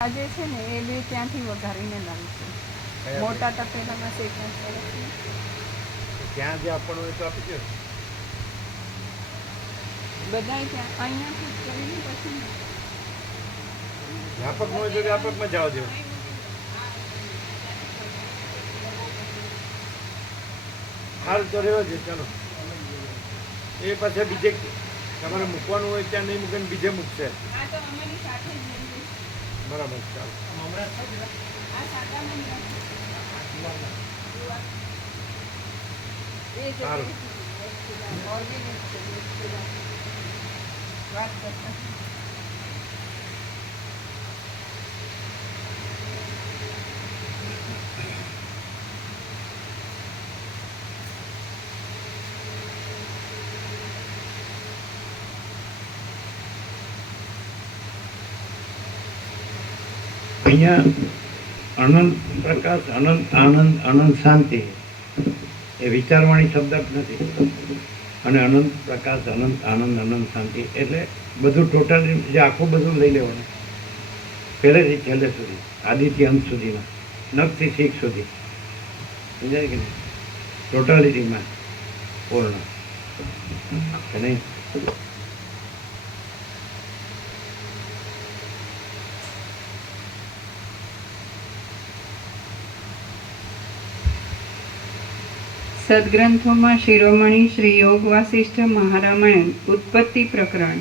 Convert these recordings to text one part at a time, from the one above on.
આજે છે ને એ બે ત્યાંથી વઘારીને લાવીશું. મોટા તપેલામાં શેકવું પડે. ત્યાં જે આપણો હોય તો આપી દો. બધાય ત્યાં અહીંયાથી કરીને પછી વ્યાપક હોય તો વ્યાપકમાં જવા દો. હાલ તો રહેવા દે. ચાલો એ પાછા બીજે તમારે મૂકવાનું હોય ત્યાં નહીં મૂકે બીજે મૂકશે. બરાબર. ચાલો સારું. અહીંયા અનંત પ્રકાશ, અનંત આનંદ, અનંત શાંતિ એ વિચારવાણી શબ્દ જ નથી. અને અનંત પ્રકાશ, અનંત આનંદ, અનંત શાંતિ એટલે બધું ટોટલ જે આખું બધું લઈ લેવાનું પહેલેથી છેલ્લે સુધી, આદિથી અંત સુધીમાં, નખથી શીખ સુધી. સમજાય કે નહીં? ટોટાલિટીમાં પૂર્ણ કે નહીં? સદગ્રંથોમાં શિરોમણી શ્રી યોગ વાસિષ્ઠ મહારામાયણ ઉત્પત્તિ પ્રકરણ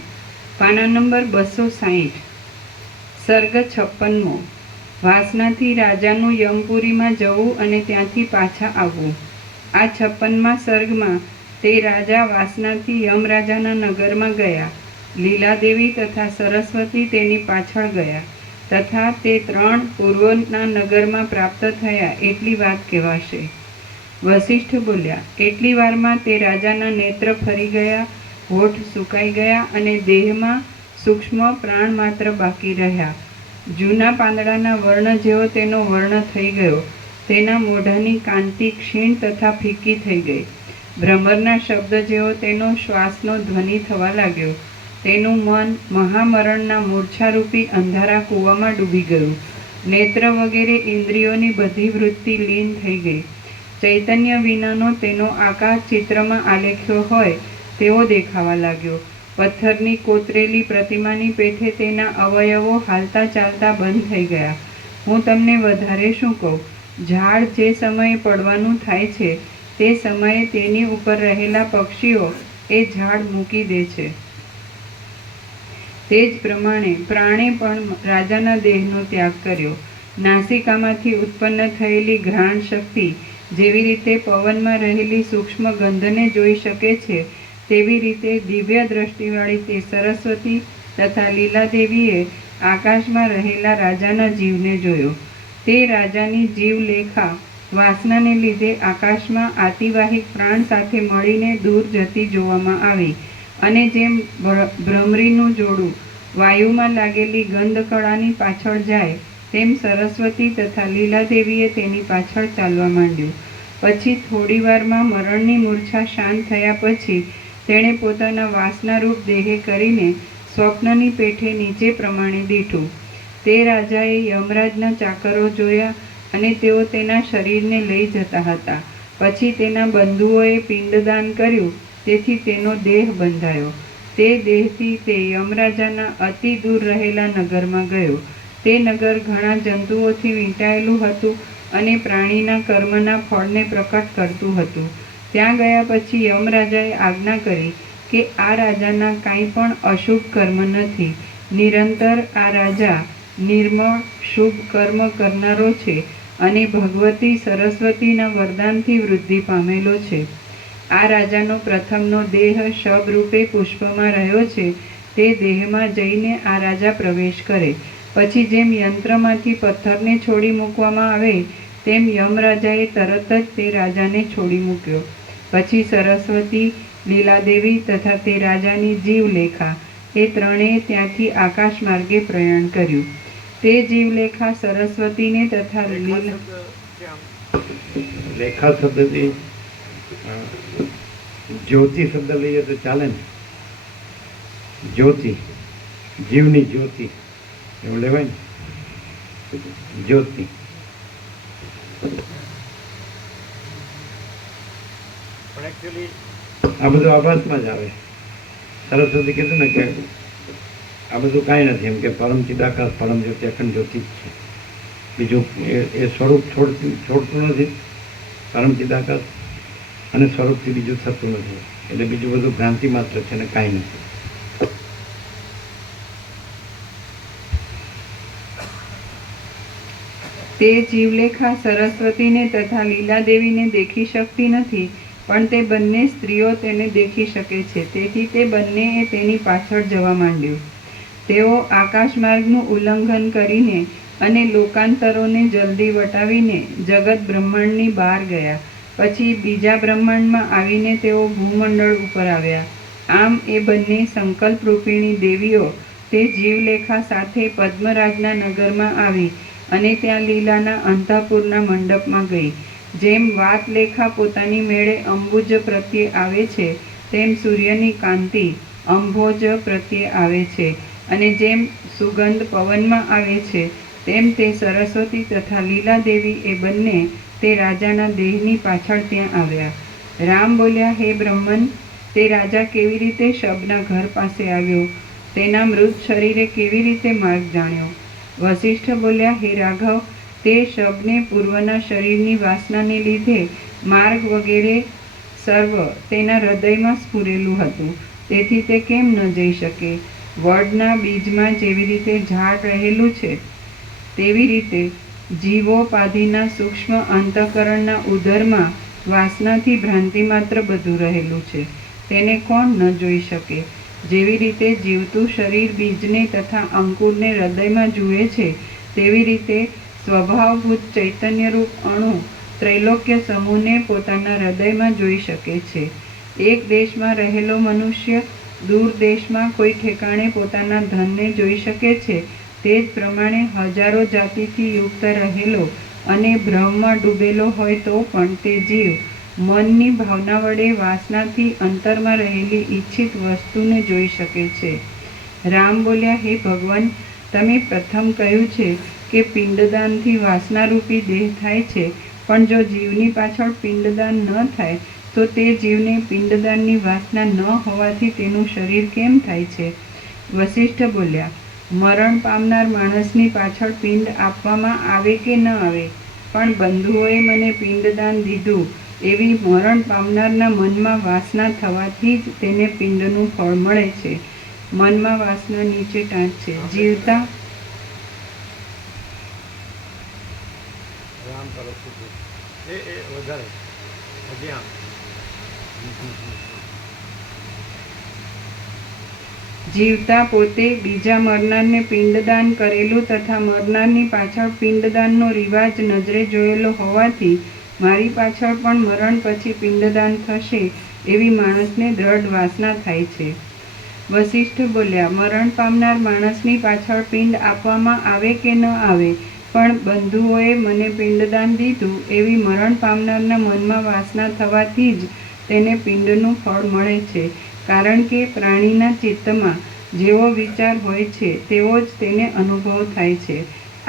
પાના નંબર 260 સર્ગ 56મો. વાસનાથી રાજાનું યમપુરીમાં જવું અને ત્યાંથી પાછા આવવું. આ 56મા સર્ગમાં તે રાજા વાસનાથી યમરાજાના નગરમાં ગયા. લીલાદેવી તથા સરસ્વતી તેની પાછળ ગયા તથા તે 3 પૂર્વના નગરમાં પ્રાપ્ત થયા એટલી વાત કહેવાશે. વસિષ્ઠ બોલ્યા, એટલી વારમાં તે રાજાના નેત્ર ફરી ગયા, હોઠ સુકાઈ ગયા અને દેહમાં સૂક્ષ્મ પ્રાણ માત્ર બાકી રહ્યા. જૂના પાંદડાના વર્ણ જેવો તેનો વર્ણ થઈ ગયો. તેના મોઢાની કાંતિ ક્ષીણ તથા ફીકી થઈ ગઈ. ભ્રમરના શબ્દ જેવો તેનો શ્વાસનો ધ્વનિ થવા લાગ્યો. તેનું મન મહામરણના મૂર્છારૂપી અંધારા કૂવામાં ડૂબી ગયું. નેત્ર વગેરે ઇન્દ્રિયોની બધી વૃત્તિ લીન થઈ ગઈ. ચૈતન્ય વિનાનો તેનો આકાર ચિત્રમાં આલેખ્યો હોય તેવો દેખાવા લાગ્યો. પથ્થરની કોતરેલી પ્રતિમાની પેઠે તેના અવયવો હાલતા ચાલતા બંધ થઈ ગયા. હું તમને વધારે શું કહું? ઝાડ જે સમયે પડવાનું થાય છે તે સમયે તેની ઉપર રહેલા પક્ષીઓ એ ઝાડ મૂકી દે છે. તે જ પ્રમાણે પ્રાણે પણ રાજાના દેહનો ત્યાગ કર્યો. નાસિકામાંથી ઉત્પન્ન થયેલી ઘ્રાણ શક્તિ જેવી રીતે પવનમાં રહેલી સૂક્ષ્મ ગંધને જોઈ શકે છે તેવી રીતે દિવ્ય દ્રષ્ટિવાળી તે સરસ્વતી તથા લીલાદેવીએ આકાશમાં રહેલા રાજાના જીવને જોયો. તે રાજાની જીવલેખા વાસનાને લીધે આકાશમાં આતિવાહિક પ્રાણ સાથે મળીને દૂર જતી જોવામાં આવી. અને જેમ ભ્રમરીનું જોડું વાયુમાં લાગેલી ગંધકળાની પાછળ જાય તેમ સરસ્વતી તથા લીલાદેવીએ તેની પાછળ ચાલવા માંડ્યું. પછી થોડી વારમાં મરણની મૂર્છા શાંત થયા પછી તેણે પોતાના વાસનારૂપ દેહે કરીને સ્વપ્નની પેઠે નીચે પ્રમાણે દીઠું. તે રાજાએ યમરાજના ચાકરો જોયા અને તેઓ તેના શરીરને લઈ જતા હતા. પછી તેના બંધુઓએ પિંડદાન કર્યું તેથી તેનો દેહ બંધાયો. તે દેહથી તે યમરાજાના અતિ દૂર રહેલા નગરમાં ગયો. તે નગર ઘણા જંતુઓથી વીંટાયેલું હતું અને પ્રાણીના કર્મના ફળને પ્રકટ કરતું હતું. ત્યાં ગયા પછી યમરાજાએ આજ્ઞા કરી કે આ રાજાના કાંઈ પણ અશુભ કર્મ નથી. નિરંતર આ રાજા નિર્મળ શુભ કર્મ કરનારો છે અને ભગવતી સરસ્વતીના વરદાનથી વૃદ્ધિ પામેલો છે. આ રાજાનો પ્રથમનો દેહ શબરૂપે પુષ્પમાં રહ્યો છે. તે દેહમાં જઈને આ રાજા પ્રવેશ કરે. પછી જેમ યંત્રમાંથી પથ્થરને છોડી મૂકવામાં આવે તેમ યમરાજાએ તરત જ તે રાજાને છોડી મૂક્યો. પછી સરસ્વતી, લીલાદેવી તથા તે રાજાની જીવલેખા એ ત્રણેય ત્યાંથી આકાશ માર્ગે પ્રયાણ કર્યું. તે જીવલેખા સરસ્વતીને તથા લેખા શબ્દથી જ્યોતિ શબ્દ લઈએ તો ચાલે ને? જ્યોતિ, જીવની જ્યોતિ એવું લેવાય ને. જ્યોતિ. પણ એકચ્યુઅલી આ બધું આભાસમાં જ આવે. સરસ્વતી કીધું ને કે આ બધું કાંઈ નથી, એમ કે પરમ ચિદાકાશ પરમ જ્યોતિ અખંડ જ્યોતિ જ છે. બીજું એ સ્વરૂપ છોડતું નથી. પરમ ચિદાકાશ અને સ્વરૂપથી બીજું થતું નથી. એટલે બીજું બધું ભ્રાંતિ માત્ર છે ને કાંઈ નથી. તે જીવલેખા સરસ્વતીને તથા લીલાદેવીને દેખી શકતી નથી, પણ તે બંને સ્ત્રીઓ તેને દેખી શકે છે. તેથી તે બંનેએ તેની પાછળ જવા માંડ્યું. તેઓ આકાશમાર્ગનું ઉલ્લંઘન કરીને અને લોકાંતરોને જલ્દી વટાવીને જગત બ્રહ્માંડની બહાર ગયા. પછી બીજા બ્રહ્માંડમાં આવીને તેઓ ભૂમંડળ ઉપર આવ્યા. આમ એ બંને સંકલ્પરૂપિણી દેવીઓ તે જીવલેખા સાથે પદ્મરાજના નગરમાં આવી અને ત્યાં લીલાના અંતઃપુરના મંડપમાં ગઈ. જેમ વાતલેખા પોતાની મેળે અંબુજ પ્રત્યે આવે છે, તેમ સૂર્યની કાંતિ અંભોજ પ્રત્યે આવે છે, અને જેમ સુગંધ પવનમાં આવે છે, તેમ તે સરસ્વતી તથા લીલાદેવી એ બંને તે રાજાના દેહની પાછળ ત્યાં આવ્યા. રામ બોલ્યા, હે બ્રહ્મન, તે રાજા કેવી રીતે શબના ઘર પાસે આવ્યો? તેના મૃત શરીરે કેવી રીતે માર્ગ જાણ્યો? વસિષ્ઠ બોલ્યા, હે રાઘવ, તે શબને પૂર્વના શરીરની વાસનાને લીધે માર્ગ વગેરે સર્વ તેના હૃદયમાં સ્ફુરેલું હતું, તેથી તે કેમ ન જઈ શકે? વડના બીજમાં જેવી રીતે ઝાડ રહેલું છે, તેવી રીતે જીવોપાધિના સૂક્ષ્મ અંતઃકરણના ઉદરમાં વાસનાથી ભ્રાંતિ માત્ર બધું રહેલું છે, તેને કોણ ન જોઈ શકે? જેવી રીતે જીવતું શરીર બીજને તથા અંકુરને હૃદયમાં જુએ છે, તેવી રીતે સ્વભાવભૂત ચૈતન્યરૂપ અણુ ત્રૈલોક્ય સમૂહને પોતાના હૃદયમાં જોઈ શકે છે. એક દેશમાં રહેલો મનુષ્ય દૂર દેશમાં કોઈ ઠેકાણે પોતાના ધનને જોઈ શકે છે, તે જ પ્રમાણે હજારો જાતિથી યુક્ત રહેલો અને ભ્રમમાં ડૂબેલો હોય તો પણ તે જીવ મનની ભાવના વડે વાસનાથી અંતરમાં રહેલી ઈચ્છિત વસ્તુને જોઈ શકે છે. રામ બોલ્યા, હે ભગવાન, તમે પ્રથમ કહ્યું છે કે પિંડદાનથી વાસનારૂપી દેહ થાય છે, પણ જો જીવની પાછળ પિંડદાન ન થાય તો તે જીવને પિંડદાનની વાસના ન હોવાથી તેનું શરીર કેમ થાય છે? વસિષ્ઠ બોલ્યા, મરણ પામનાર માણસની પાછળ પિંડ આપવામાં આવે કે ન આવે, પણ બંધુઓએ મને પિંડદાન દીધું એવી મરણ પામનારના મનમાં વાસના થવાથી જ તેને પિંડનું ફળ મળે છે. મનમાં વાસના નીચે ટાંચ છે. જીવતા રામ કરો એ વધારે હજી આમ જીવતા પોતે બીજા મરનારને પિંડદાન કરેલું તથા મરનારની પાછળ પિંડદાનનો રિવાજ નજરે જોયેલો હોવાથી મારી પાછળ પણ મરણ પછી પિંડદાન થશે એવી માણસને દ્રઢ વાસના થાય છે. વસિષ્ઠ બોલ્યા, મરણ પામનાર માણસની પાછળ પિંડ આપવામાં આવે કે ન આવે, પણ બંધુઓએ મને પિંડદાન દીધું એવી મરણ પામનારના મનમાં વાસના થવાથી જ તેને પિંડનું ફળ મળે છે. કારણ કે પ્રાણીના ચિત્તમાં જેવો વિચાર હોય છે તેવો જ તેને અનુભવ થાય છે.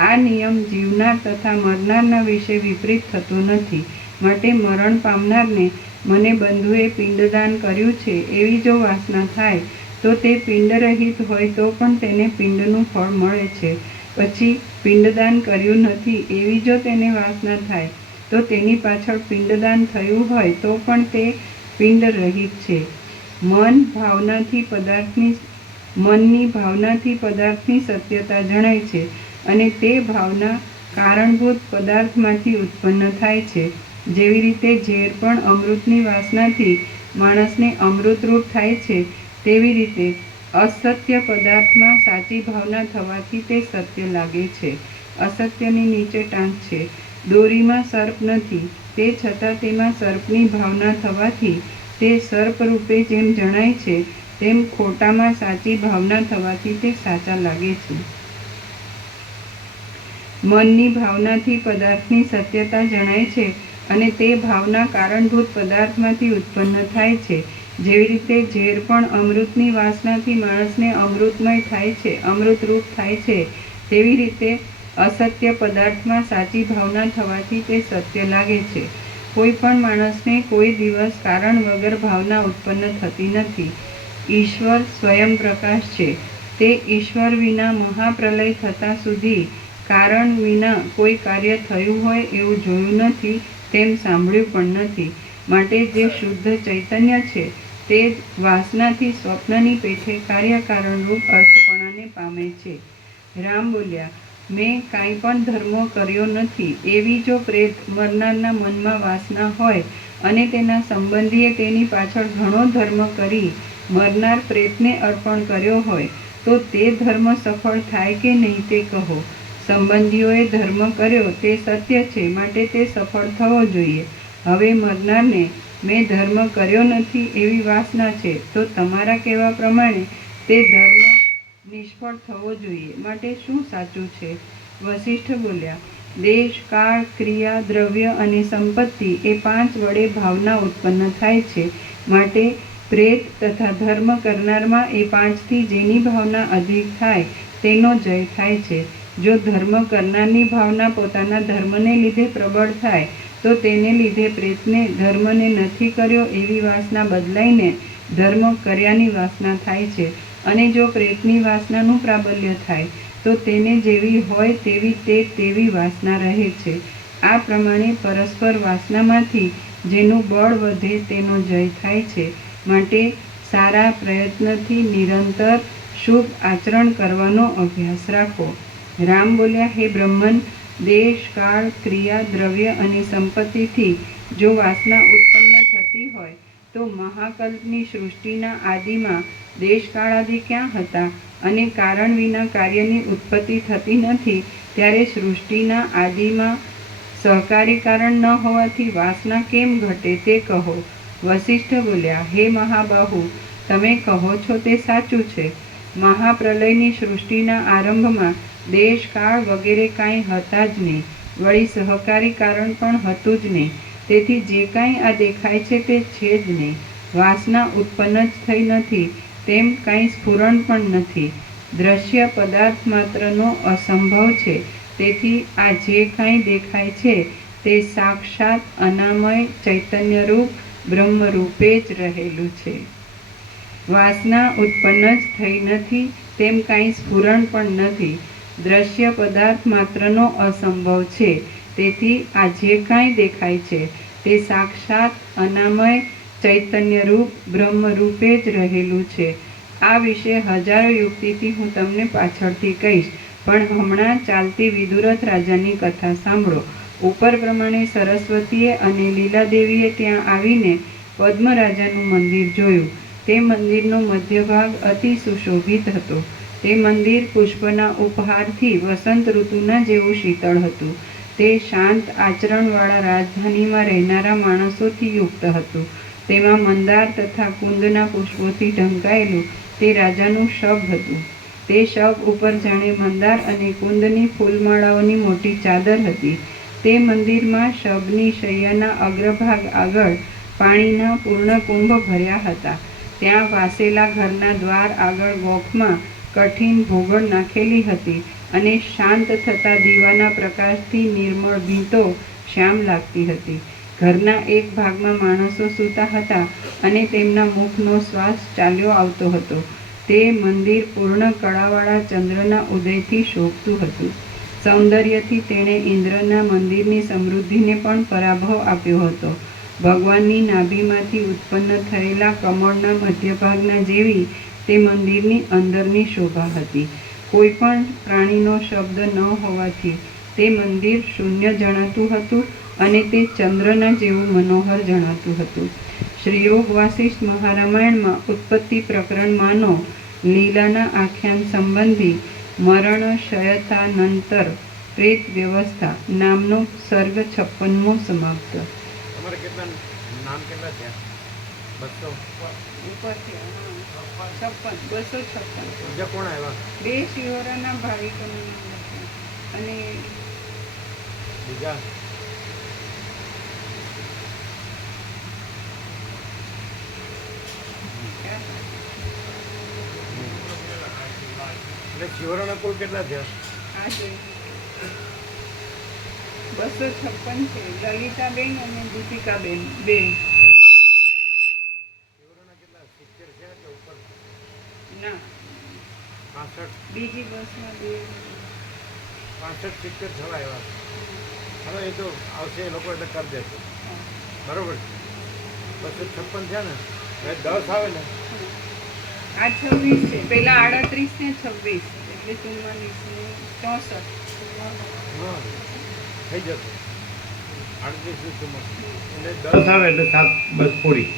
આ નિયમ જીવનાર તથા મરનારના વિશે વિપરીત થતો નથી. માટે મરણ પામનારને મને બંધુએ પિંડદાન કર્યું છે એવી જો વાસના થાય તો તે પિંડરહિત હોય તો પણ તેને પિંડનું ફળ મળે છે. પછી પિંડદાન કર્યું નથી એવી જો તેને વાસના થાય તો તેની પાછળ પિંડદાન થયું હોય તો પણ તે પિંડરહિત છે. મનની ભાવનાથી પદાર્થની સત્યતા જણાય છે, અને તે ભાવના કારણભૂત પદાર્થમાંથી ઉત્પન્ન થાય છે. જેવી રીતે ઝેર પણ અમૃતની વાસનાથી માણસને અમૃતરૂપ થાય છે, તેવી રીતે અસત્ય પદાર્થમાં સાચી ભાવના થવાથી તે સત્ય લાગે છે. અસત્યની નીચે ટાંક છે. દોરીમાં સર્પ નથી, તે છતાં તેમાં સર્પની ભાવના થવાથી તે સર્પ રૂપે જેમ જણાય છે, તેમ ખોટામાં સાચી ભાવના થવાથી તે સાચા લાગે છે. મનની ભાવનાથી પદાર્થની સત્યતા જણાય છે, અને તે ભાવના કારણભૂત પદાર્થમાંથી ઉત્પન્ન થાય છે. જેવી રીતે ઝેર પણ અમૃતની વાસનાથી માણસને અમૃતમય થાય છે, અમૃતરૂપ થાય છે, તેવી રીતે અસત્ય પદાર્થમાં સાચી ભાવના થવાથી તે સત્ય લાગે છે. કોઈ પણ માણસને કોઈ દિવસ કારણ વગર ભાવના ઉત્પન્ન થતી નથી. ઈશ્વર સ્વયં પ્રકાશ છે. તે ઈશ્વર વિના મહાપ્રલય થતાં સુધી કારણ વિના કોઈ કાર્ય થયું હોય એવું જોયું નથી, તેમ સાંભળ્યું પણ નથી. માટે જે શુદ્ધ ચૈતન્ય છે તે જ વાસનાથી સ્વપ્નની પેઠે કાર્યકારણરૂપ અર્થપણાને પામે છે. રામ બોલ્યા, મેં કાંઈ પણ ધર્મો કર્યો નથી. એવી જો પ્રેત મરનારના મનમાં વાસના હોય અને તેના સંબંધીએ તેની પાછળ ઘણો ધર્મ કરી મરનાર પ્રેતને અર્પણ કર્યો હોય તો તે ધર્મ સફળ થાય કે નહીં તે કહો. સંબંધીઓએ ધર્મ કર્યો તે સત્ય છે, માટે તે સફળ થવો જોઈએ. હવે મરનારને મેં ધર્મ કર્યો નથી એવી વાસના છે, તો તમારા કહેવા પ્રમાણે તે ધર્મ નિષ્ફળ થવો જોઈએ, માટે શું સાચું છે? વશિષ્ઠ બોલ્યા, દેશ, કાળ, ક્રિયા, દ્રવ્ય અને સંપત્તિ એ 5 વડે ભાવના ઉત્પન્ન થાય છે. માટે પ્રેત તથા ધર્મ કરનારમાં એ 5થી જેની ભાવના અધિક થાય તેનો જય થાય છે. જો ધર્મ કરનારની ભાવના પોતાના ધર્મને લીધે પ્રબળ થાય તો તેને લીધે પ્રેતને ધર્મને નથી કર્યો એવી વાસના બદલાઈને ધર્મ કર્યાની વાસના થાય છે. અને જો પ્રેતની વાસનાનું પ્રાબલ્ય થાય તો તેને જેવી હોય તેવી તેવી વાસના રહે છે. આ પ્રમાણે પરસ્પર વાસનામાંથી જેનું બળ વધે તેનો જય થાય છે. માટે સારા પ્રયત્નથી નિરંતર શુભ આચરણ કરવાનો અભ્યાસ રાખો. રામ બોલ્યા, હે બ્રહ્મન, દેશ, કાળ, ક્રિયા, દ્રવ્ય અને સંપત્તિથી જો વાસના ઉત્પન્ન થતી હોય તો મહાકલ્પની સૃષ્ટિના આદિમાં દેશકાળ આદિ ક્યાં હતા? અને કારણ વિના કાર્યની ઉત્પત્તિ થતી નથી, ત્યારે સૃષ્ટિના આદિમાં સહકારી કારણ ન હોવાથી વાસના કેમ ઘટે તે કહો. વશિષ્ઠ બોલ્યા, હે મહાબાહુ, તમે કહો છો તે સાચું છે. મહાપ્રલયની સૃષ્ટિના આરંભમાં દેશ, કાળ વગેરે કાંઈ હતા જ નહીં. વળી સહકારી કારણ પણ હતું જ નહીં. તેથી જે કાંઈ આ દેખાય છે તે છે જ નહીં. વાસના ઉત્પન્ન જ થઈ નથી, તેમ કાંઈ સ્ફુરણ પણ નથી. દ્રશ્ય પદાર્થ માત્રનો અસંભવ છે. તેથી આ જે કાંઈ દેખાય છે તે સાક્ષાત અનામય ચૈતન્યરૂપ બ્રહ્મરૂપે જ રહેલું છે. વાસના ઉત્પન્ન જ થઈ નથી, તેમ કાંઈ સ્ફુરણ પણ નથી. દ્રશ્ય પદાર્થ માત્રનો અસંભવ છે. તેથી આ જે કાંઈ દેખાય છે તે સાક્ષાત અનામય ચૈતન્યરૂપ બ્રહ્મરૂપે જ રહેલું છે. આ વિશે હજારો યુક્તિથી હું તમને પાછળથી કહીશ, પણ હમણાં ચાલતી વિદુરથ રાજાની કથા સાંભળો. ઉપર પ્રમાણે સરસ્વતીએ અને લીલાદેવીએ ત્યાં આવીને પદ્મરાજાનું મંદિર જોયું. તે મંદિરનો મધ્ય ભાગ અતિ સુશોભિત હતો. તે મંદિર પુષ્પના ઉપહારથી વસંત ઋતુના જેવું શીતળ હતું. તે શાંત આચરણવાળા રાજધાનીમાં રહેનારા માણસોથી યુક્ત હતું. તેમાં મંદાર તથા કુંદના પુષ્પોથી ઢંકાયેલું તે રાજાનું શબ હતું. તે શબ ઉપર જાણે મંદાર અને કુંદની ફૂલમાળાઓની મોટી ચાદર હતી. તે મંદિરમાં શબની શૈયાના અગ્રભાગ આગળ પાણીના પૂર્ણ કુંભ ભર્યા હતા. ત્યાં વાસેલા ઘરના દ્વાર આગળ ગોખમાં કઠિન ભૂગોળ નાખેલી હતી અને શાંત થતા દીવાના પ્રકાશથી નિર્મળ ભીંતો શ્યામ લાગતી હતી. ઘરના એક ભાગમાં માણસો સૂતા હતા અને તેમના મુખનો શ્વાસ ચાલ્યો આવતો હતો. તે મંદિર પૂર્ણ કળાવાળા ચંદ્રના ઉદયથી શોભતું હતું. સૌંદર્યથી તેણે ઇન્દ્રના મંદિરની સમૃદ્ધિને પણ પરાભવ આપ્યો હતો. ભગવાનની નાભીમાંથી ઉત્પન્ન થયેલા કમળના મધ્યભાગના જેવી તે મંદિરની અંદરની શોભા હતી. કોઈ પણ પ્રાણીનો શબ્દ ન હોવાથી તે મંદિર શૂન્ય જણાતું હતું અને તે ચંદ્રના જેવું મનોહર જણાતું હતું. શ્રી યોગ વાસિષ્ઠ મહારામાયણમાં ઉત્પત્તિ પ્રકરણમાંનો લીલાના આખ્યાન સંબંધી મરણ શયતાનંતર પ્રેત વ્યવસ્થા નામનો સર્ગ 56મો સમાપ્ત. તમારે કેટલા નામ કેટલા થયા? 200 ઉપરથી 256 બીજા કોણ આવ્યા? 2 શિહોરાના ભાવિકોનું નામ લખ્યું અને બીજા એટલે શિવરાના કુલ કેટલા થયા? આ જોઈ 256 છે. લલિતાબેન અને દીપિકાબેન બે. તેઓના કેટલા 70 છે કે ઉપર ના, 65 બીજી બસમાં બે. 65 70 થવા એવા છે. હવે એ તો આવશે એ લોકો એટલે કરી દેશે બરોબર છે. 256 છે ને હવે 10 આવે ને આ 26 છે. પેલા 38 ને 26 એટલે 44 ને 64. હા થઈ જશે 38 એટલે 10 10 આવે એટલે 7 બસ પૂરી.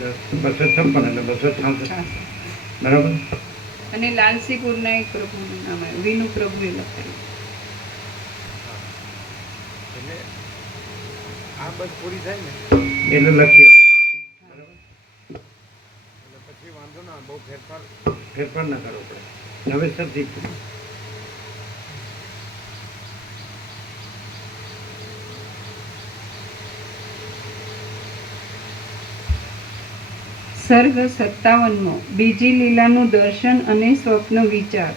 256 એટલે 266 બરાબર. અને લાલસીપુરના એક પ્રભુનું નામ આવ્યું, વિનુ પ્રભુએ લખાયું. એટલે આ બસ પૂરી થાય ને એટલે લખીએ એટલે પછી વાંધો ના બહુ ફેરફાર ફેરફાર ના કરવો પડે. નવેસરથી સર્ગ 57મો. બીજી લીલાનું દર્શન અને સ્વપ્ન વિચાર.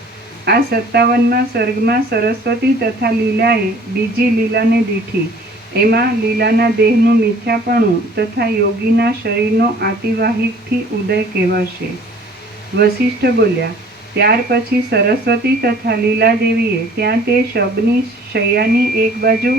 આ 57માં સર્ગમાં સરસ્વતી તથા લીલાએ બીજી લીલાને દીઠી. એમાં લીલાના દેહનું મિથ્યાપણું તથા યોગીના શરીરનો આતિવાહિકથી ઉદય કહેવાશે. વસિષ્ઠ બોલ્યા, ત્યાર પછી સરસ્વતી તથા લીલાદેવીએ ત્યાં તે શબની શૈયાની એક બાજુ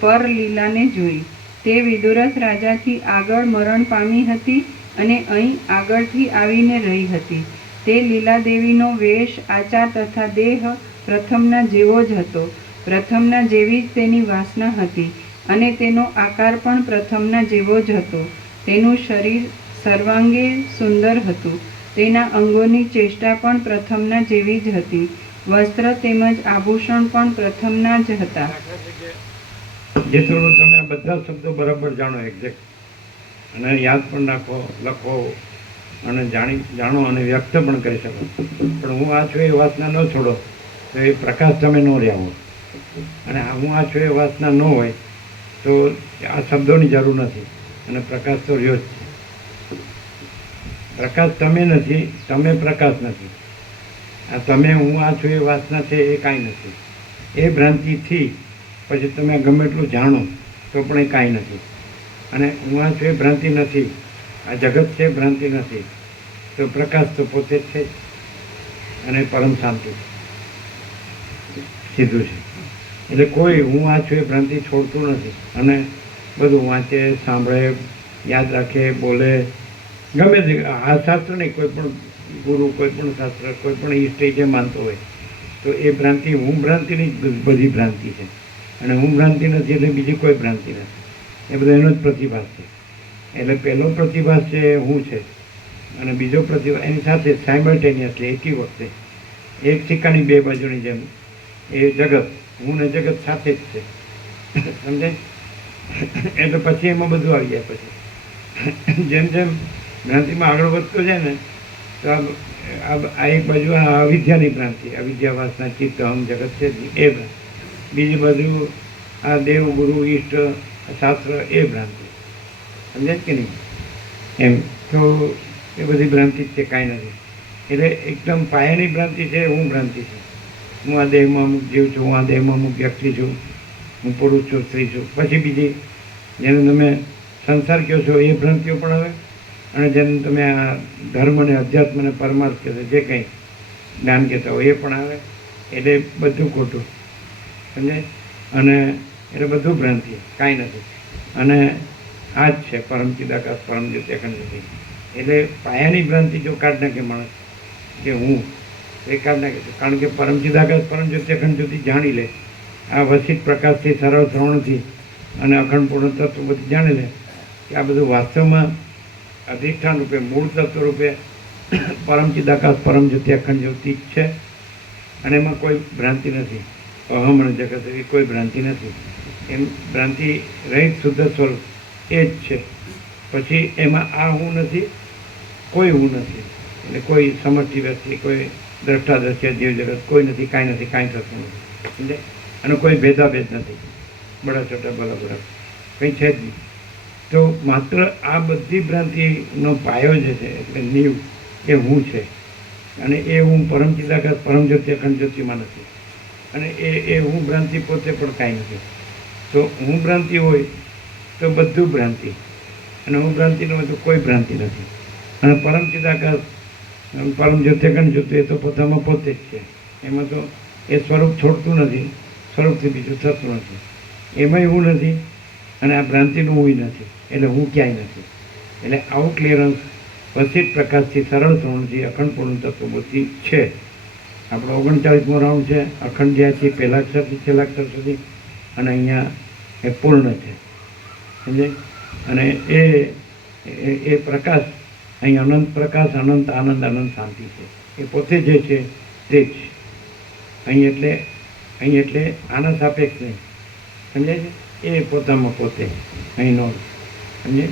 પર લીલાને જોઈ. તે વિદુરથ રાજાથી આગળ મરણ પામી હતી અને અહીં આગળથી આવીને રહી હતી. તે લીલાદેવીનો વેશ, આચાર તથા દેહ પ્રથમના જેવો જ હતો. પ્રથમના જેવી જ તેની વાસના હતી અને તેનો આકાર પણ પ્રથમના જેવો જ હતો. તેનું શરીર સર્વાંગે સુંદર હતું. તેના અંગોની ચેષ્ટા પણ પ્રથમના જેવી જ હતી. વસ્ત્ર તેમજ આભૂષણ પણ પ્રથમના જ હતા. દાખલા છે કે જે થોડું તમે આ બધા શબ્દો બરાબર જાણો એક્ઝેક્ટ અને યાદ પણ રાખો, લખો અને જાણો અને વ્યક્ત પણ કરી શકો. પણ હું આ છું એ વાસના ન છોડો તો એ પ્રકાશ તમે ન રહ્યા હો. અને હું આ છું એ વાસના ન હોય તો આ શબ્દોની જરૂર નથી અને પ્રકાશ તો રહ્યો જ છે. પ્રકાશ તમે નથી, તમે પ્રકાશ નથી. આ તમે હું આ છું એ વાસના છે એ કાંઈ નથી. એ ભ્રાંતિથી પછી તમે ગમે એટલું જાણો તો પણ એ કાંઈ નથી. અને હું આ છું એ ભ્રાંતિ નથી, આ જગત છે ભ્રાંતિ નથી, તો પ્રકાશ તો પોતે જ છે જ. અને પરમ શાંતિ સીધું છે. એટલે કોઈ હું આ છું એ ભ્રાંતિ છોડતું નથી અને બધું વાંચે, સાંભળે, યાદ રાખે, બોલે, ગમે તે આ શાસ્ત્ર નહીં, કોઈ પણ ગુરુ, કોઈ પણ શાસ્ત્ર, કોઈ પણ ઈષ્ટ જે માનતો હોય તો એ ભ્રાંતિ હું ભ્રાંતિની જ બધી ભ્રાંતિ છે. અને હું ભ્રાંતિ નથી એટલે બીજી કોઈ ભ્રાંતિ નથી. એ બધો એનો જ પ્રતિભાસ છે. એટલે પહેલો પ્રતિભાસ છે એ હું છે અને બીજો પ્રતિભાસ એની સાથે સાયમલ્ટેનિયસલી એકી વખતે એક સિક્કાની બે બાજુની જેમ એ જગત, હું ને જગત સાથે જ છે. સમજાય? એટલે પછી એમાં બધું આવી જાય. પછી જેમ જેમ ભ્રાંતિમાં આગળ વધતો જાય ને તો આ એક બાજુ આ અવિદ્યાની ભ્રાંતિ, અવિદ્યા વાસના ચિત્ત અહમ જગત છે એ ભ્રાંતિ. બીજી બાજુ આ દેવ, ગુરુ, ઈષ્ટ, શાસ્ત્ર એ ભ્રાંતિ. સમજાય કે નહીં? એમ તો એ બધી ભ્રાંતિ જ છે, કાંઈ નથી. એટલે એકદમ પાયાની ભ્રાંતિ છે હું ભ્રાંતિ છું. હું આ દેહમાં અમુક જીવ છું, હું આ દેહમાં અમુક વ્યક્તિ છું, હું પુરુષ છું, સ્ત્રી છું. પછી બીજી જેને તમે સંસાર કહો છો એ ભ્રાંતિઓ પણ આવે અને જેને તમે આ ધર્મ અને અધ્યાત્મ અને પરમાર્થ કહે જે કંઈ જ્ઞાન કહેતા હોય એ પણ આવે. એટલે બધું ખોટું. સમજાય? અને એટલે બધું ભ્રાંતિ, કાંઈ નથી. અને આ જ છે પરમ ચિદાકાશ પરમ જ્યોતિ અખંડ જ્યોતિ. એટલે પાયાની ભ્રાંતિ જો કાઢ નાખે માણસ કે હું એ કાઢ નાખે. કારણ કે પરમ ચિદાકાશ પરમ જ્યોતિ અખંડ જ્યોતિ જાણી લે, આ વસિત પ્રકાશથી, સરળ શ્રવણથી અને અખંડ પૂર્ણ તત્વ બધું જાણી લે કે આ બધું વાસ્તવમાં અધિષ્ઠાન રૂપે, મૂળ તત્વ રૂપે પરમ ચિદાકાશ પરમ જ્યોતિ અખંડ જ્યોતિ જ છે અને એમાં કોઈ ભ્રાંતિ નથી. અહમ અને જગત એવી કોઈ ભ્રાંતિ નથી. એમ ભ્રાંતિ રહિત શુદ્ધ સ્વરૂપ એ જ છે. પછી એમાં આ હું નથી, કોઈ હું નથી. એટલે કોઈ સમષ્ટિ વ્યક્તિ, કોઈ દ્રષ્ટા દ્રશ્ય જીવ જગત કોઈ નથી, કાંઈ નથી, કાંઈ થતું નથી. સમજે? અને કોઈ ભેદાભેદ નથી. બડા છોટા ભલા બડા કંઈ છે જ નહીં. તો માત્ર આ બધી ભ્રાંતિનો પાયો જે છે એટલે નીવ એ હું છે. અને એ હું પરમ ચિદાકાશ પરમ જ્યોતિ અખંડ જ્યોતિમાં નથી. અને એ હું ભ્રાંતિ પોતે પણ કાંઈ નથી. તો હું ભ્રાંતિ હોય તો બધું ભ્રાંતિ, અને હું ભ્રાંતિ ન હોય તો કોઈ ભ્રાંતિ નથી. અને પરમ ચિદાકાશ પરમ જ્યોતે ગણ જ્યોતિ એ તો પોતામાં પોતે જ છે. એમાં તો એ સ્વરૂપ છોડતું નથી, સ્વરૂપથી બીજું થતું નથી. એમાંય હું નથી અને આ ભ્રાંતિનું હું નથી, એટલે હું ક્યાંય નથી. એટલે આવું ક્લિયરન્સ વસિત પ્રકાશથી સરળ શ્રવણથી અખંડ પૂર્ણ તત્વબુદ્ધિ છે. આપણો 39મો રાઉન્ડ છે, અખંડ જ્યાં છે પહેલા અક્ષરથી છેલ્લા અક્ષર સુધી, અને અહીંયા એ પૂર્ણ છે, સમજે. અને એ પ્રકાશ અહીં અનંત પ્રકાશ, અનંત આનંદ, અનંત શાંતિ છે. એ પોતે જે છે તે જ અહીં એટલે આના સાપેક્ષ નહીં, સમજાય છે. એ પોતામાં પોતે અહીં નો, સમજે.